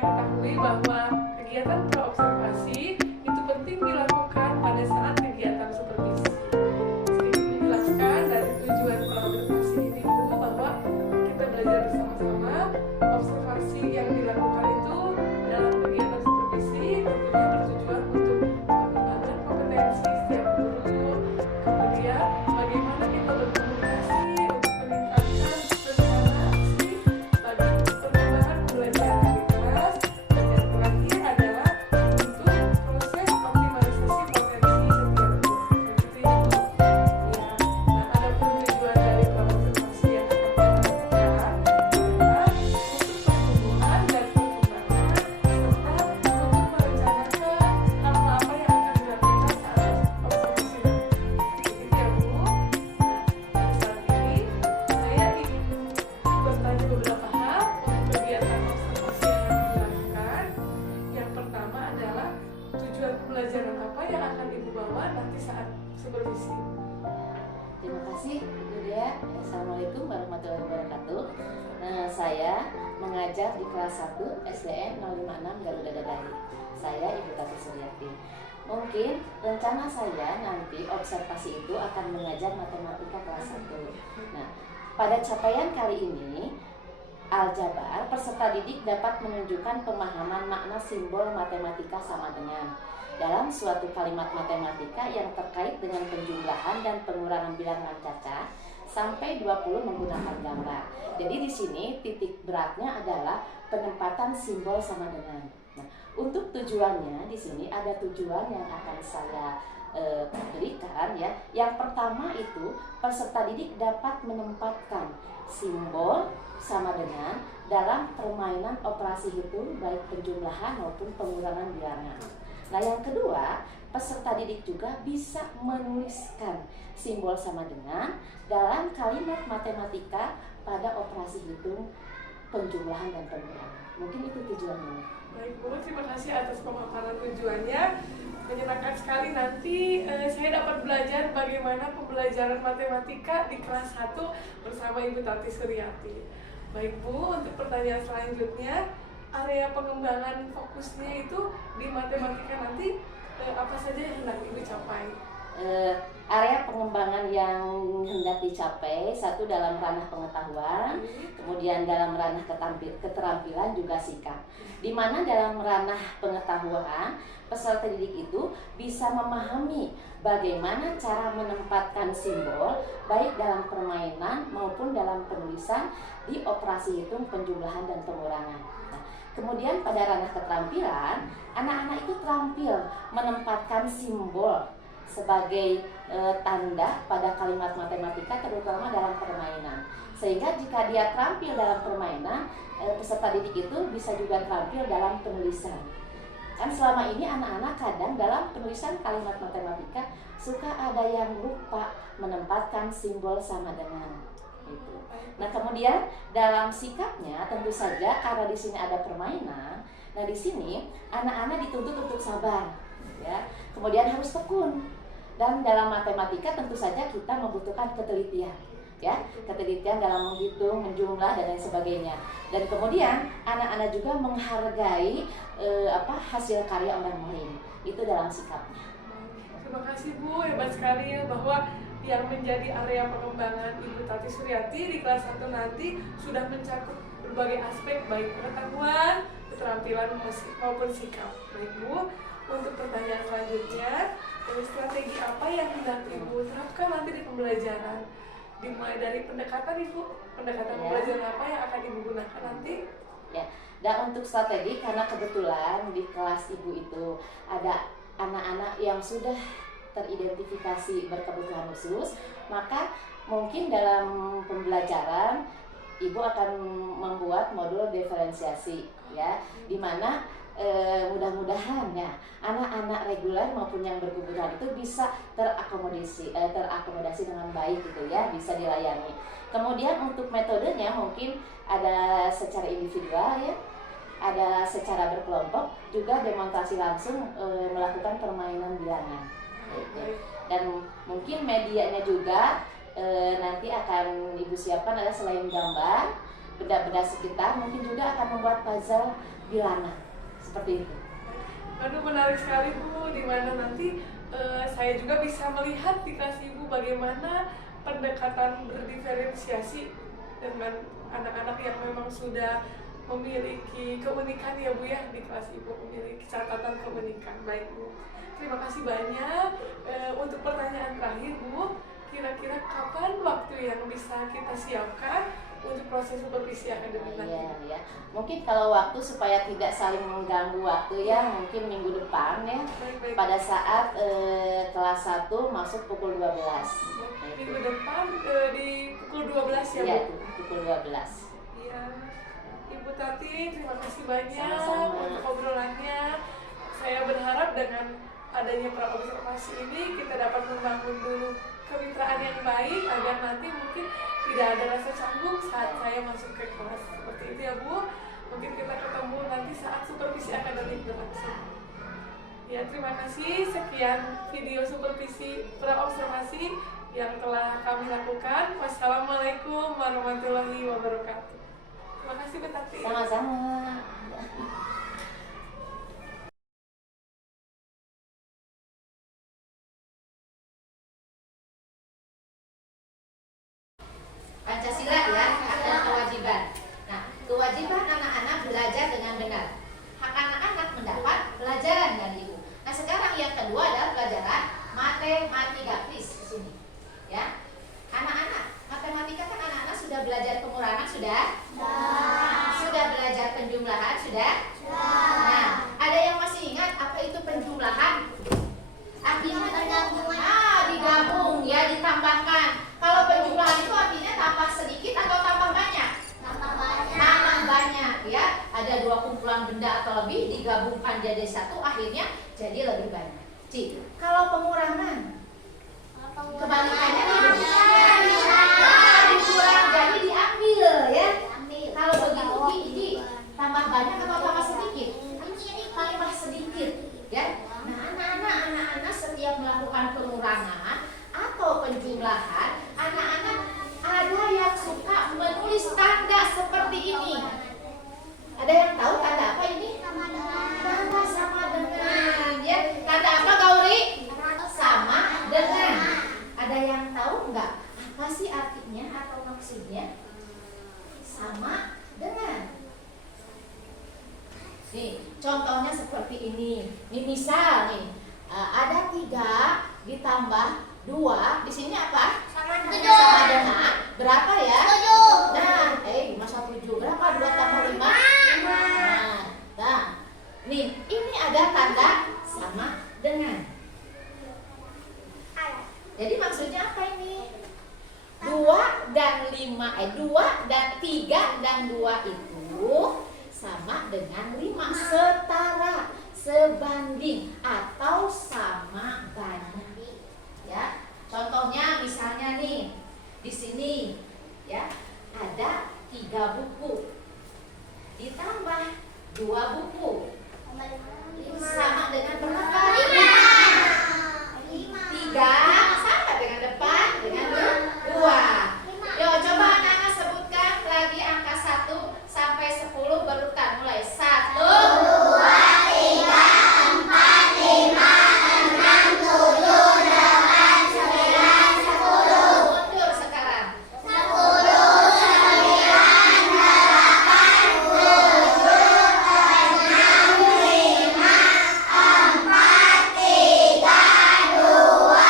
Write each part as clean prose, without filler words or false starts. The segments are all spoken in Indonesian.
ketahui bahwa kegiatan praobservasi itu penting dilakukan pada saat kegiatan supervisi. Sedikit menjelaskan dari tujuan praobservasi ini Bu, bahwa kita belajar bersama-sama. Observasi yang dilakukan itu dalam kegiatan supervisi tentunya bertujuan untuk mengembangkan kompetensi setiap guru, kemudian bagaimana kita berkomunikasi untuk meningkatkan rencana aksi bagi pengembangan pembelajaran di kelas, dan yang terakhir adalah untuk proses optimalisasi potensi setiap guru. Begitu ya Bu? Ya. Nah, adapun tujuan dari praobservasi yang akan kita lakukan adalah untuk pertumbuhan dan perkembangan serta untuk merencanakan hal-hal apa yang akan dilakukan saat observasi nanti. Begitu ya Bu? Nah, saat ini saya ingin bertanya beberapa hal untuk kegiatan observasi yang akan dilakukan. Yang pertama adalah tujuan pembelajaran apa yang akan Ibu bawa nanti saat supervisi. Terima kasih Bu Dea. Assalamualaikum warahmatullahi wabarakatuh. Saya mengajar di kelas 1 SDN 056 Garuda Dadari. Saya Ibu Tati Suryati. Mungkin rencana saya nanti observasi itu akan mengajar matematika kelas 1. Nah, pada capaian kali ini Aljabar, peserta didik dapat menunjukkan pemahaman makna simbol matematika sama dengan dalam suatu kalimat matematika yang terkait dengan penjumlahan dan pengurangan bilangan caca sampai 20 menggunakan gambar. Jadi di sini titik beratnya adalah penempatan simbol sama dengan. Nah, untuk tujuannya di sini ada tujuan yang akan saya berikan ya. Yang pertama itu peserta didik dapat menempatkan simbol sama dengan dalam permainan operasi hitung baik penjumlahan maupun pengurangan bilangan. Nah, yang kedua, peserta didik juga bisa menuliskan simbol sama dengan dalam kalimat matematika pada operasi hitung penjumlahan dan pengurangan. Mungkin itu tujuannya. Baik Bu, terima kasih atas pemaparan tujuannya. Menyenangkan sekali nanti saya dapat belajar bagaimana pembelajaran matematika di kelas 1 bersama Ibu Tati Suryati. Baik Bu, untuk pertanyaan selanjutnya, area pengembangan fokusnya itu di matematika nanti apa saja yang hendak Ibu capai? Area pengembangan yang hendak dicapai satu dalam ranah pengetahuan, kemudian dalam ranah keterampilan juga sikap. Di mana dalam ranah pengetahuan peserta didik itu bisa memahami bagaimana cara menempatkan simbol baik dalam permainan maupun dalam penulisan di operasi hitung penjumlahan dan pengurangan. Nah, kemudian pada ranah keterampilan, anak-anak itu terampil menempatkan simbol sebagai tanda pada kalimat matematika terutama dalam permainan. Sehingga jika dia terampil dalam permainan, peserta didik itu bisa juga terampil dalam penulisan. Kan selama ini anak-anak kadang dalam penulisan kalimat matematika suka ada yang lupa menempatkan simbol sama dengan itu. Nah, kemudian dalam sikapnya tentu saja karena di sini ada permainan. Nah, di sini anak-anak dituntut untuk sabar, ya. Kemudian harus tekun. Dan dalam matematika tentu saja kita membutuhkan ketelitian, ya, ketelitian dalam menghitung, menjumlah dan lain sebagainya. Dan kemudian anak-anak juga menghargai hasil karya orang lain. Itu dalam sikapnya. Terima kasih Bu, hebat sekali ya bahwa yang menjadi area pengembangan Ibu Tati Suryati di kelas 1 nanti sudah mencakup berbagai aspek baik pengetahuan, keterampilan maupun sikap. Baik Bu, untuk pertanyaan selanjutnya, strategi apa yang hendak Ibu terapkan nanti di pembelajaran? Dimulai dari pendekatan Ibu, pendekatan pembelajaran apa yang akan Ibu gunakan nanti? Ya, dan untuk strategi karena kebetulan di kelas Ibu itu ada anak-anak yang sudah teridentifikasi berkebutuhan khusus, maka mungkin dalam pembelajaran Ibu akan membuat modul diferensiasi, ya, di mana mudah-mudahan ya anak-anak reguler maupun yang berkebutuhan itu bisa terakomodasi dengan baik gitu ya, bisa dilayani. Kemudian untuk metodenya mungkin ada secara individual ya, ada secara berkelompok, juga demonstrasi langsung melakukan permainan bilangan. Dan mungkin medianya juga nanti akan Ibu siapkan ada selain gambar, benda-benda sekitar, mungkin juga akan membuat puzzle bilangan seperti itu. Aduh, menarik sekali Bu, dimana nanti saya juga bisa melihat di kelas Ibu bagaimana pendekatan berdiferensiasi dengan anak-anak yang memang sudah memiliki keunikan ya Bu ya, di kelas Ibu memiliki catatan keunikan. Baik Bu, terima kasih banyak. Untuk pertanyaan terakhir Bu, kira-kira kapan waktu yang bisa kita siapkan untuk proses supervisi akademik nanti? Iya, ya. Mungkin kalau waktu supaya tidak saling mengganggu waktu ya, mungkin minggu depan ya. Baik. Pada saat kelas 1 masuk pukul 12. Minggu depan di pukul 12 ya Iya, Bu? pukul 12. Iya. Ibu Tati, terima kasih banyak Sama-sama. untuk obrolannya. Saya berharap dengan adanya praobservasi ini kita dapat membangun dulu kemitraan yang baik agar nanti mungkin tidak ada rasa canggung saat saya masuk ke kelas. Seperti itu ya Bu. Mungkin kita ketemu nanti saat supervisi akademik berlangsung. Ya, terima kasih. Sekian video supervisi praobservasi yang telah kami lakukan. Wassalamualaikum warahmatullahi wabarakatuh. Terima kasih Bu Tati. Sama-sama. Pancasila ya, hak dan kewajiban. Nah, kewajiban anak-anak belajar dengan benar. Hak anak-anak mendapat pelajaran dari ibu. Nah, sekarang yang kedua adalah pelajaran matematika. Please di sini. Ya. Anak-anak, matematika kan anak-anak sudah belajar pengurangan sudah? Sudah belajar penjumlahan sudah? Nah, ada yang masih ingat apa itu penjumlahan? Artinya digabung ya, ditambahkan. Kalau penjumlahan itu artinya tambah sedikit atau tambah banyak? Tambah banyak ya. Ada dua kumpulan benda atau lebih digabungkan jadi satu, akhirnya jadi lebih banyak. Kalau pengurangan kebalikannya dikurang jadi diambil ya. Kalau begitu ini tambah banyak atau tambah sedikit? Tambah sedikit ya. Nah, anak-anak setiap melakukan pengurangan atau penjumlahan, anak-anak ada yang suka menulis tanda seperti ini. Ada yang tahu tanda apa ini? Tanda sama dengan ya. Tanda apa Gauri? Sama dengan. Ada yang tahu nggak apa sih artinya atau maksudnya? Sama dengan. Nih, contohnya seperti ini. Nih misal nih, ada 3 ditambah 2. Di sini apa? Sama dengan berapa ya? 7. Nah, masa 7? Berapa 2 tambah 5? 5. Nah, nih, ini ada tanda sama dengan. Jadi maksudnya apa ini? 2 dan 3 dan 2 itu sama dengan 5, setara, sebanding atau sama banyak. Ya. Contohnya misalnya nih, di sini ya ada 3 buku ditambah 2 buku sama dengan berapa? 3 sama dengan depan dengan 2. Yo, coba anak-anak sebutkan lagi angka 1 sampai 10 berurutan mulai 1, 2, 3, 4, 5, 6, 7, 8, 9, 10. Mundur sekarang. 10, 9, 8, 7, 6, 5, 4, 3, 2,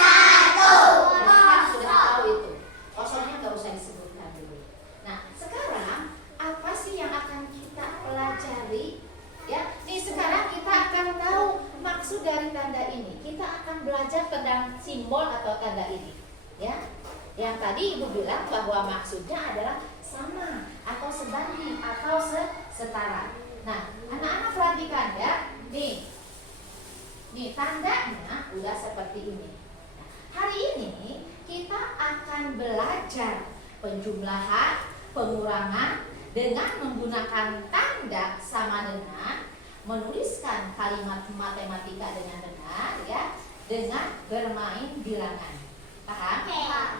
1. Nah, sudah tahu itu. Kosongnya nggak usah disebutkan dulu. Nah, sekarang apa sih yang akan kita pelajari? Ya, nih sekarang kita akan tahu maksud dari tanda ini. Kita akan belajar tentang simbol atau tanda ini. Ya, yang tadi ibu bilang bahwa maksudnya adalah sama atau sebanding atau setara. Nah, anak-anak perhatikan ya. Nih tandanya udah seperti ini. Nah, hari ini kita akan belajar penjumlahan, pengurangan dengan menggunakan tanda sama dengan, menuliskan kalimat matematika dengan benar ya, dengan bermain bilangan. Paham?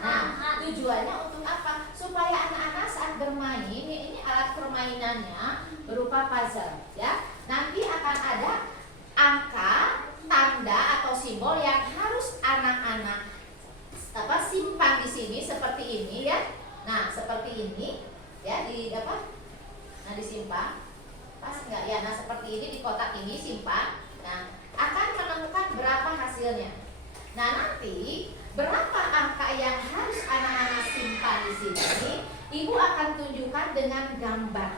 Nah, tujuannya untuk apa? Supaya anak-anak saat bermain, ini alat permainannya berupa puzzle, ya. Nanti akan ada angka, tanda atau simbol yang harus anak-anak simpan di sini seperti ini, ya. Nah, seperti ini, ya, di apa? Nah, disimpan. Pas nggak ya? Nah, seperti ini di kotak ini simpan. Nah, akan menemukan berapa hasilnya. Nah, nanti berapa angka yang harus anak-anak simpan di sini, Ibu akan tunjukkan dengan gambar.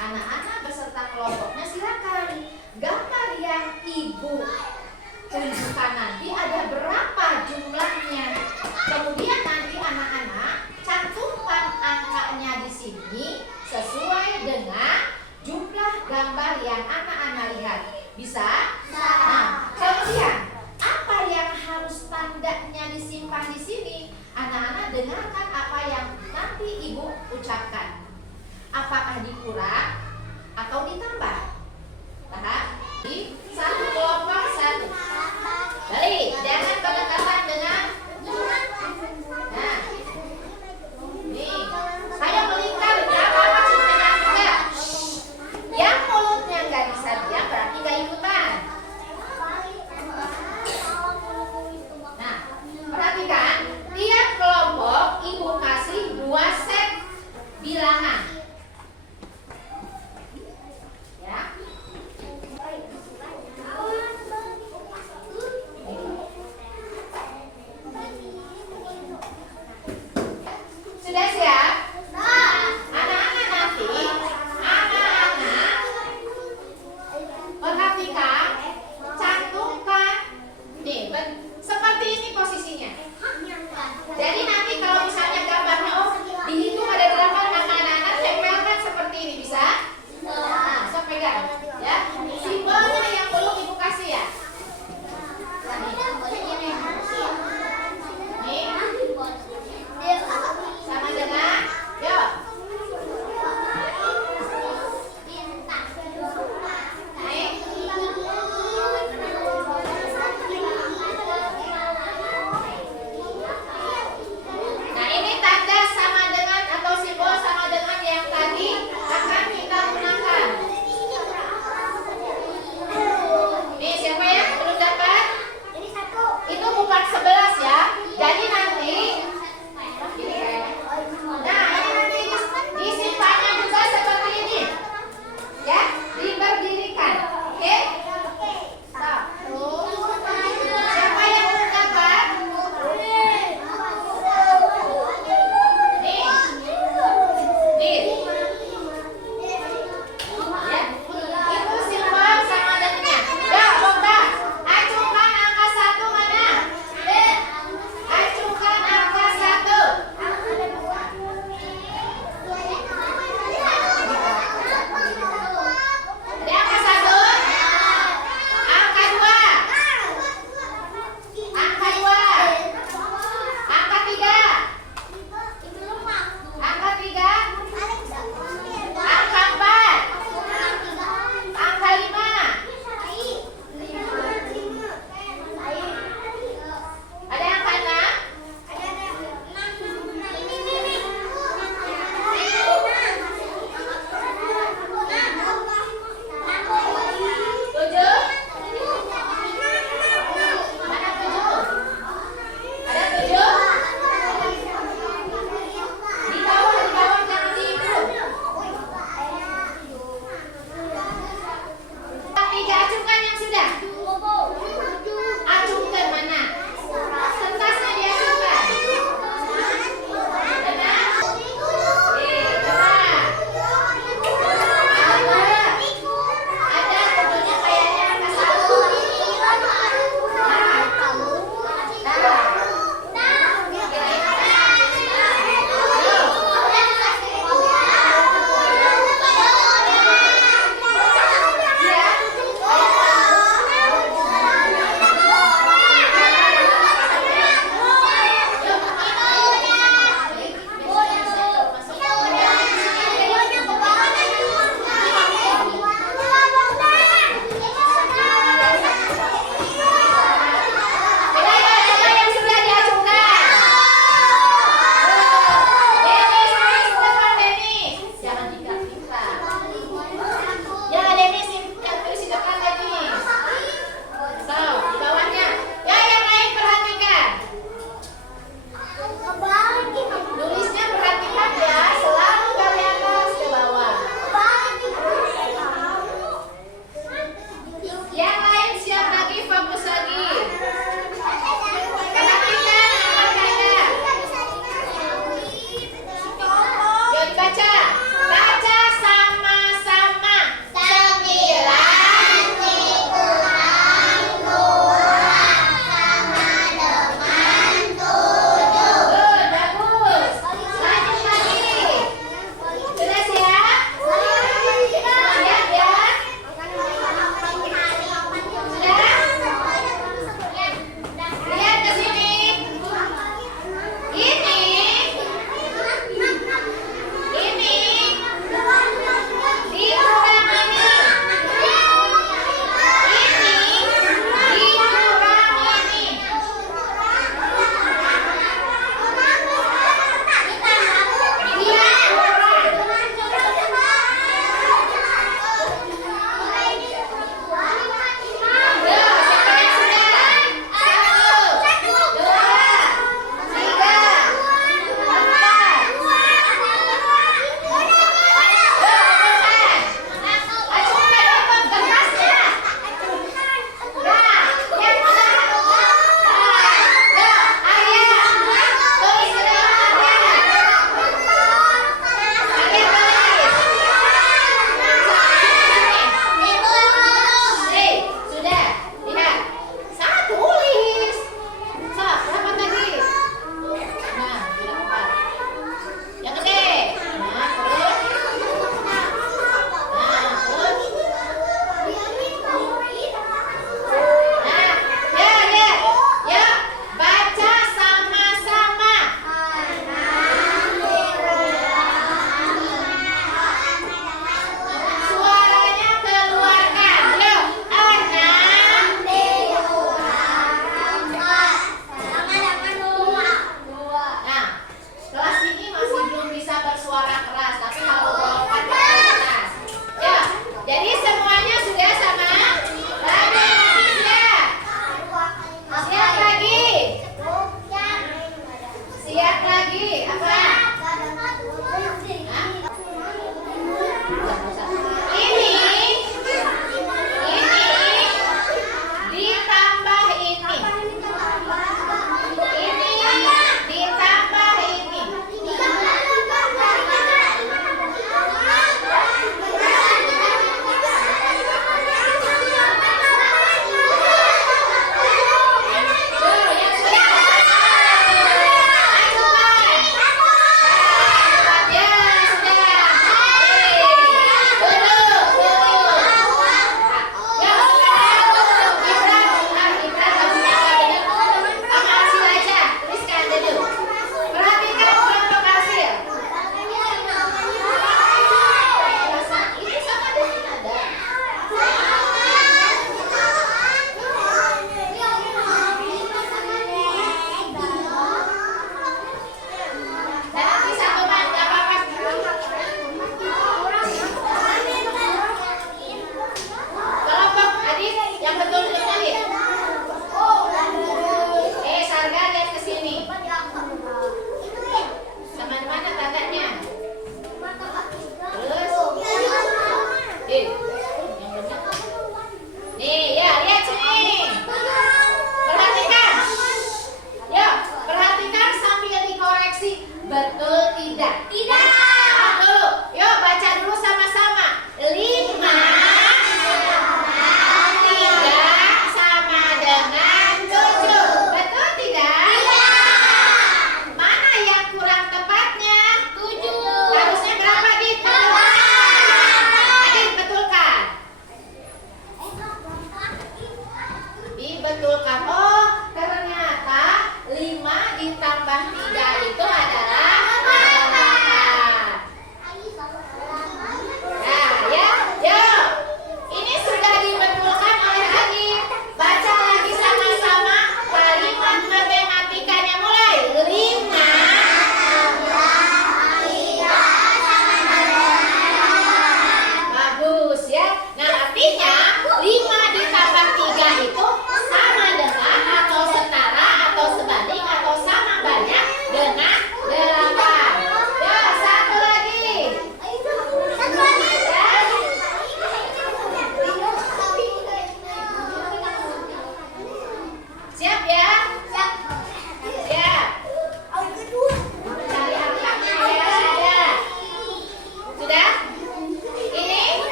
Anak-anak beserta kelompoknya silakan. Gambar yang Ibu tunjukkan nanti ada berapa jumlahnya. Kemudian nanti anak-anak cantumkan angkanya di sini sesuai dengan jumlah gambar yang anak-anak lihat. Bisa? Nah, kemudian apa yang harus tandanya disimpan di sini? Anak-anak dengarkan apa yang nanti Ibu ucapkan. Apakah dikurang atau ditambah? Nah, di satu kelompok satu. Balik, jangan berdekatan dengan. Nah, nih, saya melingkar, nggak apa-apa simpan juga. Yang mulutnya nggak bisa diam berarti nggak ikutan. Nah, perhatikan, tiap kelompok Ibu kasih 2 set bilangan.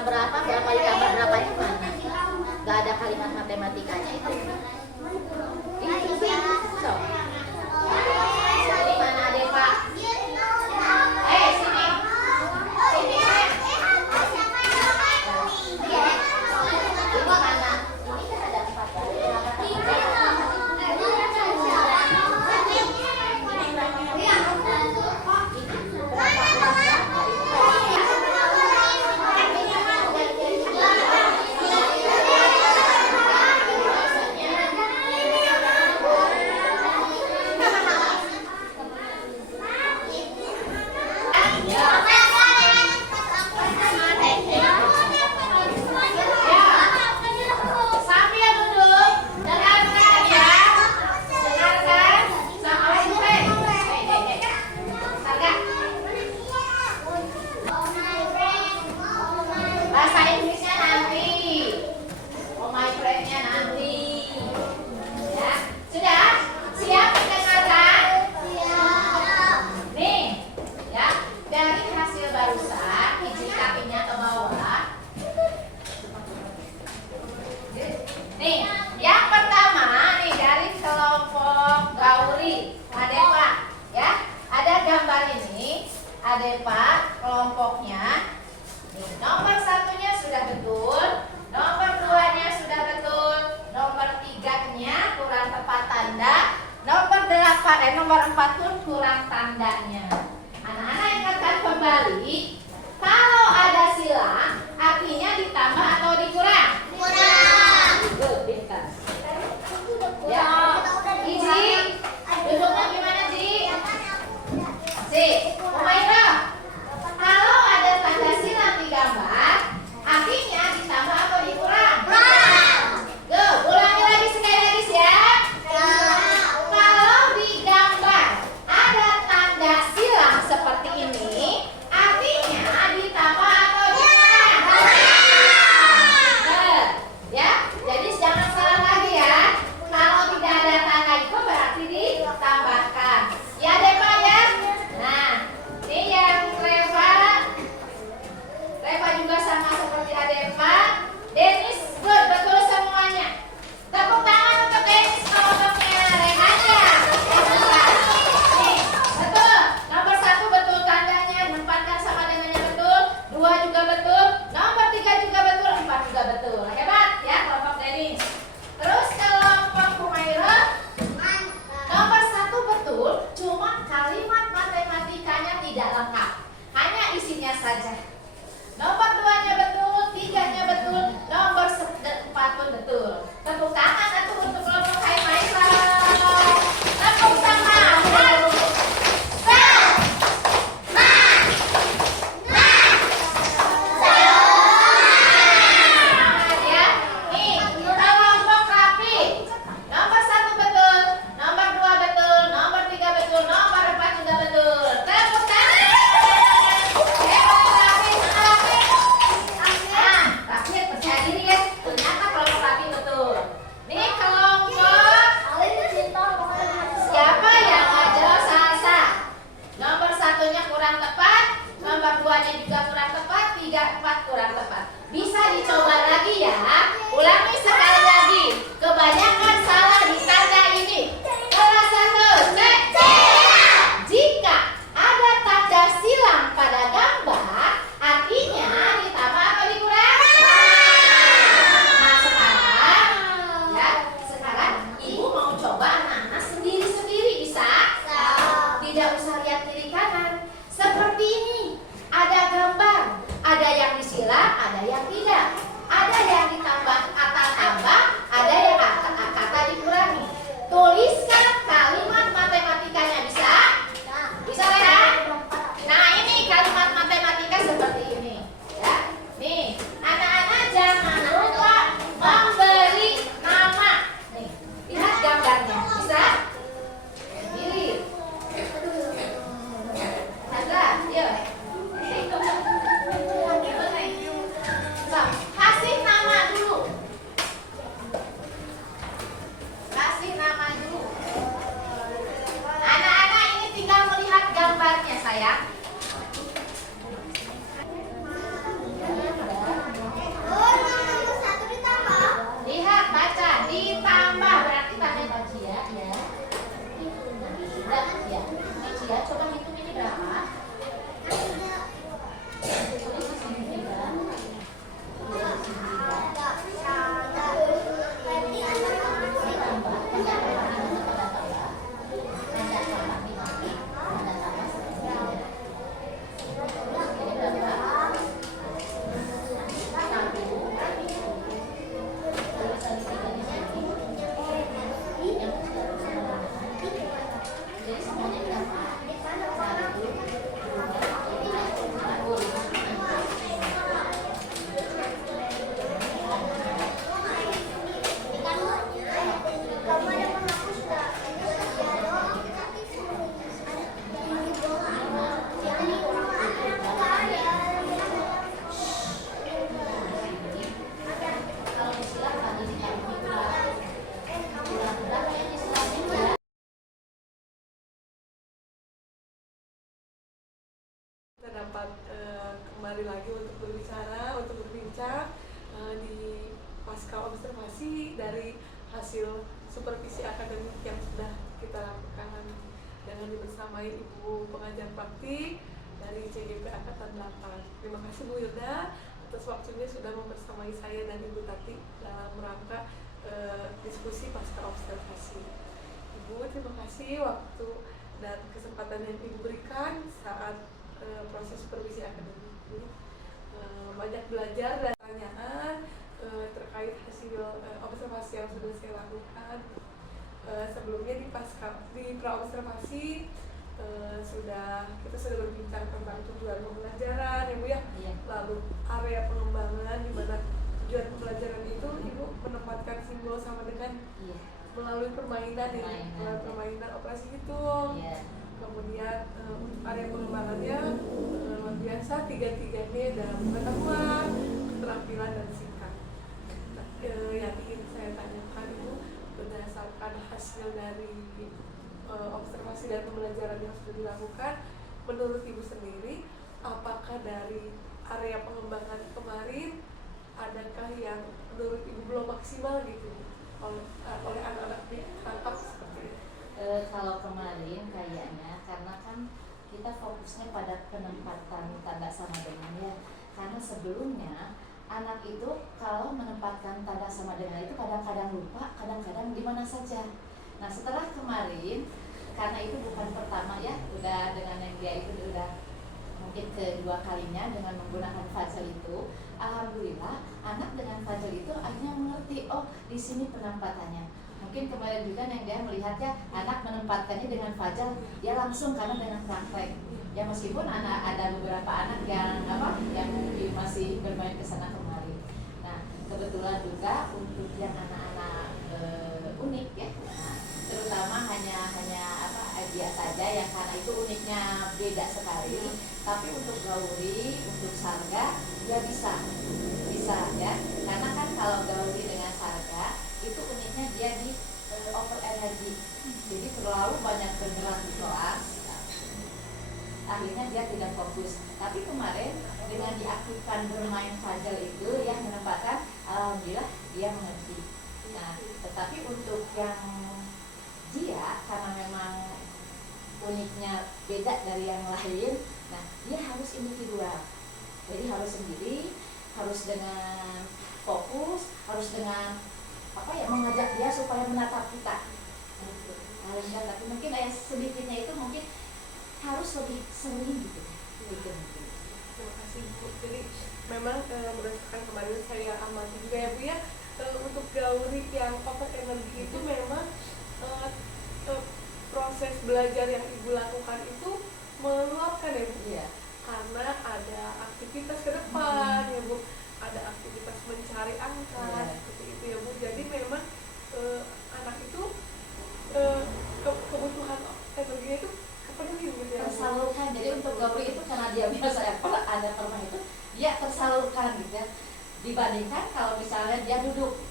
kurang berapa ditambah berapanya mana? Gak ada kalimat matematikanya itu. Itu so. Ini mana adek Pak? Sini. Sini. Ini mana? Ini kan ada 4 pun kurang tandanya. Anak-anak ingatkan kembali, kalau ada silang artinya ditambah atau dikurang? Kurang. Pintar. Ya. Iji, duduknya gimana Ji? Si, Umairah. Kalau ada tanda silang di gambar, artinya ditambah atau dikurang? Kurang. Tuh, ulangi lagi sekali lagi siap. Kalau di gambar ada tanda silang seperti ini, artinya ditambah atau dikurang? Ya, dapat kembali lagi untuk berbicara, untuk berbincang di pasca observasi dari hasil supervisi akademik yang sudah kita lakukan dengan dibersamai Ibu pengajar praktik dari CGP Angkatan 8. Terima kasih Bu Hilda atas waktunya sudah membersamai saya dan Ibu Tati dalam rangka diskusi pasca observasi. Ibu, terima kasih waktu dan kesempatan yang Ibu berikan saat proses supervisi akademik ini. Banyak belajar dan pertanyaan terkait hasil observasi yang sudah saya lakukan. Sebelumnya di pra-observasi kita sudah berbincang tentang tujuan pembelajaran ya Bu ya. Iya. Lalu area pengembangan di mana tujuan pembelajaran itu Ibu menempatkan simbol sama dengan Iya. melalui permainan ya, melalui permainan operasi hitung. Iya. Kemudian untuk area pengembangannya luar biasa, tiga-tiganya dalam pengetahuan, keterampilan dan sikap. Yang ingin saya tanyakan Ibu, berdasarkan hasil dari observasi dan pembelajaran yang sudah dilakukan, menurut Ibu sendiri, apakah dari area pengembangan kemarin adakah yang menurut Ibu belum maksimal gitu oleh anak-anak ditangkap seperti itu? Kalau kemarin kayaknya karena kan kita fokusnya pada penempatan tanda sama dengan ya, karena sebelumnya anak itu kalau menempatkan tanda sama dengan itu kadang-kadang lupa, kadang-kadang di mana saja. Nah setelah kemarin, karena itu bukan pertama ya, udah dengan yang dia itu udah mungkin kedua kalinya dengan menggunakan puzzle itu, alhamdulillah anak dengan puzzle itu akhirnya mengerti, oh di sini penempatannya. Mungkin kemarin juga yang dia melihatnya anak menempatkannya dengan puzzle, dia langsung karena dengan praktek. Ya meskipun ada beberapa anak yang mungkin masih bermain kesana kemari. Nah kebetulan juga untuk yang anak-anak unik ya, nah, terutama hanya biasa saja yang karena itu uniknya beda sekali. Tapi untuk gauri, untuk sarga dia bisa ya, karena kan kalau gauri dengan sarga itu uniknya dia di over energi, jadi terlalu banyak bergerak di kelas, akhirnya dia tidak fokus. Tapi kemarin dengan diaktifkan bermain puzzle itu yang menempatkan, alhamdulillah dia mengerti. Nah tetapi untuk yang dia karena memang uniknya beda dari yang lain, nah dia harus individual, jadi harus sendiri, harus dengan fokus, harus dengan mengajak dia supaya menatap kita. Tapi mungkin yang sedikitnya itu mungkin harus lebih sering gitu. Terima kasih Bu. Jadi memang berdasarkan kemarin saya amati juga ya Bu ya, untuk gauri yang over energi itu memang proses belajar yang Ibu lakukan itu meluapkan ya Bu. Iya. Karena ada aktivitas ke depan ya Bu, ada aktivitas mencari angka seperti itu ya Bu. Jadi memang anak itu kebutuhan energinya itu kepenuhi gitu ya Bu. Tersalurkan. Jadi untuk gauri itu karena dia biasa ada permainan itu dia tersalurkan gitu ya. Dibandingkan kalau misalnya dia duduk.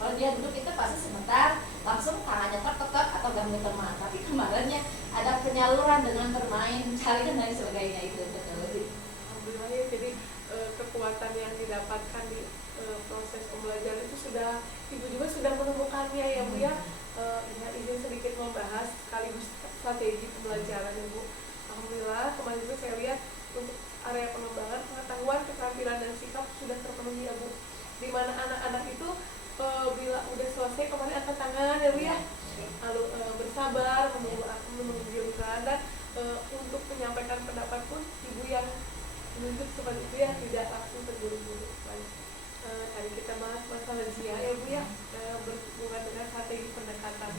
Kalau dia duduk itu pasti sebentar langsung tangannya tek-tek atau ganggu teman. Tapi kemarinnya ada penyaluran dengan bermain, mencari dan lain sebagainya itu betul. Alhamdulillah ya, jadi kekuatan yang didapatkan di proses pembelajaran itu sudah Ibu juga sudah menemukannya ya Bu ya. Izin sedikit membahas sekaligus strategi pembelajaran ya Bu. Alhamdulillah kemarin juga saya lihat untuk area pengembangan pengetahuan, keterampilan dan sikap sudah terpenuhi ya Bu. Di mana anak-anak itu bila udah selesai kemarin angkat tangan ya Bu ya, lalu bersabar menunggu giliran, dan untuk menyampaikan pendapat pun Ibu yang menunjuk seperti itu ya, tidak langsung terburu-buru. Tadi kita bahas masalah Zia ya Bu ya, berhubungan dengan strategi pendekatan.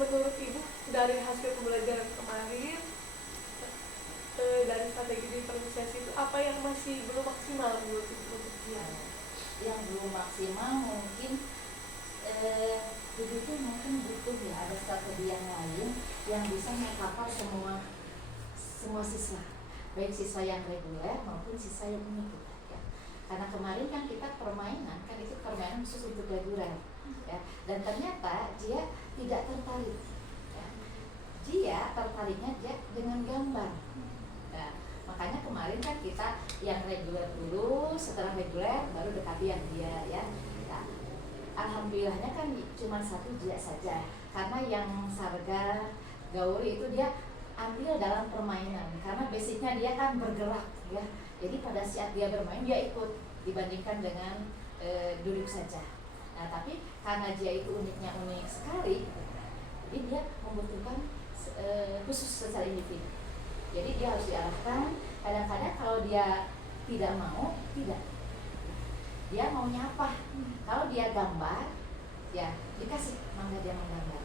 Menurut Ibu dari hasil pembelajaran kemarin, dari strategi diferensiasi itu apa yang masih belum maksimal menurut Ibu untuk Zia? Yang belum maksimal mungkin begitu, mungkin butuh ya ada strategi yang lain yang bisa mengcover semua siswa, baik siswa yang reguler maupun siswa yang unik ya. Karena kemarin kan kita permainan kan itu permainan khusus untuk reguler ya, dan ternyata dia tidak tertarik ya. Dia tertariknya dia dengan gambar. Nah, kemarin kan kita yang reguler dulu, setelah reguler baru dekati yang dia ya. Nah, alhamdulillahnya kan cuma satu dia saja, karena yang Sarga Gauri itu dia ambil dalam permainan, karena basicnya dia kan bergerak ya. Jadi pada saat dia bermain dia ikut dibandingkan dengan duduk saja. Nah tapi karena dia itu uniknya unik sekali, jadi dia membutuhkan khusus secara individu. Jadi dia harus diarahkan. Kadang-kadang kalau dia tidak mau, tidak. Dia maunya apa? Kalau dia gambar, ya dikasih mangga dia menggambar.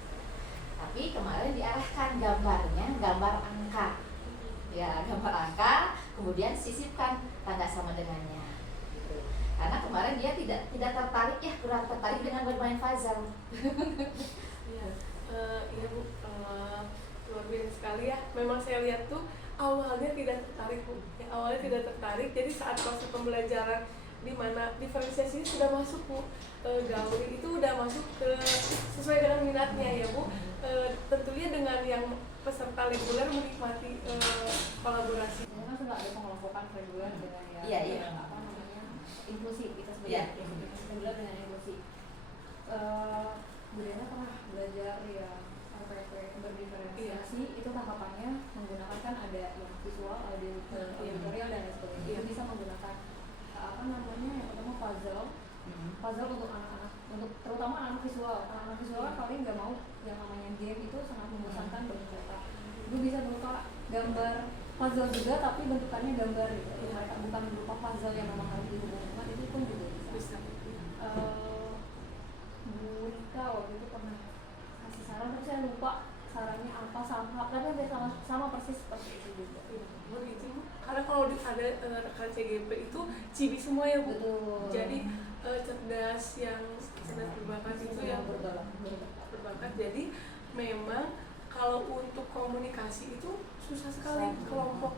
Tapi kemarin diarahkan gambarnya, gambar angka. Ya, gambar angka, kemudian sisipkan tanda sama dengannya. Gitu. Karena kemarin dia tidak tertarik ya, kurang tertarik dengan bermain puzzle. Iya, iya Bu, luar biasa sekali ya. Memang saya lihat tuh awalnya tidak tertarik Bu. Ya, awalnya tidak tertarik. Jadi saat proses pembelajaran di mana diferensiasi sudah masuk Bu, Gauri itu udah masuk ke sesuai dengan minatnya ya Bu. Tentunya dengan yang peserta reguler menikmati kolaborasi. Ini kan sudah ada pengelompokan reguler dengan Iya. apa namanya inklusi kita Iya. sebenarnya reguler dengan inklusi. Bu Diana pernah belajar ya RPP berdiferensiasi, itu tangkapannya menggunakan kan ada yang visual, ada auditorial dan lain sebagainya. Itu bisa menggunakan apa namanya yang pertama puzzle untuk anak-anak, untuk terutama anak visual kan paling nggak mau yang namanya game itu sangat membosankan bagi mereka. Itu bisa berupa gambar puzzle juga tapi bentukannya gambar gitu. Mereka bukan berupa puzzle yang memang harus dihubungkan, itu pun juga bisa. Bu Nika waktu itu pernah kasih saran, tapi saya lupa sarannya apa, tapi hampir sama persis seperti itu juga. Begitu. Karena kalau ada rekan CGP itu cibi semua ya Bu. Betul. Jadi cerdas berbakat itu yang berbakat. Jadi memang kalau untuk komunikasi itu susah sekali kelompok.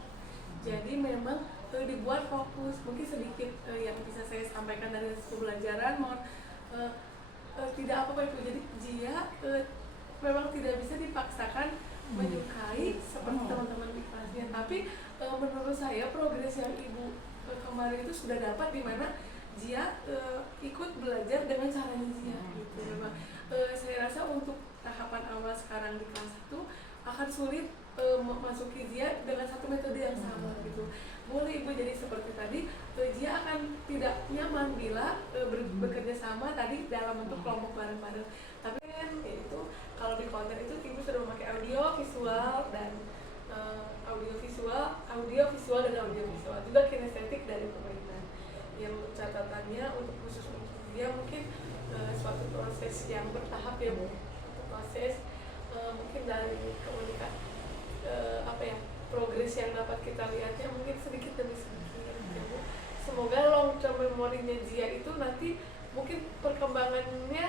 Jadi memang dibuat fokus. Mungkin sedikit yang bisa saya sampaikan dari pembelajaran, mohon tidak apa-apa itu. Jadi Jia memang tidak bisa dipaksakan menyukai seperti teman-teman di kelasnya. Tapi menurut saya progres yang Ibu kemarin itu sudah dapat, di mana Jia ikut belajar dengan caranya Jia gitu. Memang saya rasa untuk tahapan awal sekarang di kelas 1 akan sulit memasuki Jia dengan satu metode yang sama gitu. Boleh Ibu jadi seperti tadi, Jia akan tidak nyaman bila bekerja sama tadi dalam bentuk kelompok bareng-bareng. Tapi kan itu kalau di konten itu Ibu sudah memakai audio, visual dan audio visual dan audio visual juga kinestetik dari permainan. Yang catatannya untuk khusus untuk dia mungkin suatu proses yang bertahap ya Bu. Proses mungkin dari komunikasi progres yang dapat kita lihatnya mungkin sedikit demi sedikit ya Bu. Semoga long term memorinya Jia itu nanti mungkin perkembangannya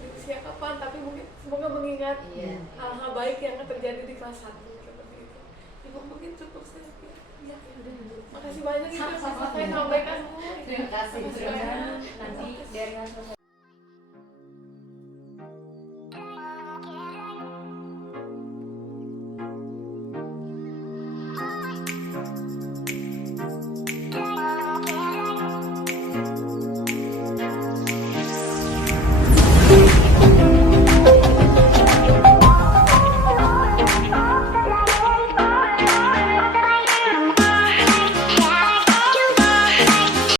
di usia kapan, tapi mungkin semoga mengingat hal-hal baik yang terjadi di kelas 1 seperti itu. Ibu mungkin cukup saja. Ya, makasih banyak Ibu. Sama-sama. Saya sampaikan Bu. Terima kasih. Nanti dari hasil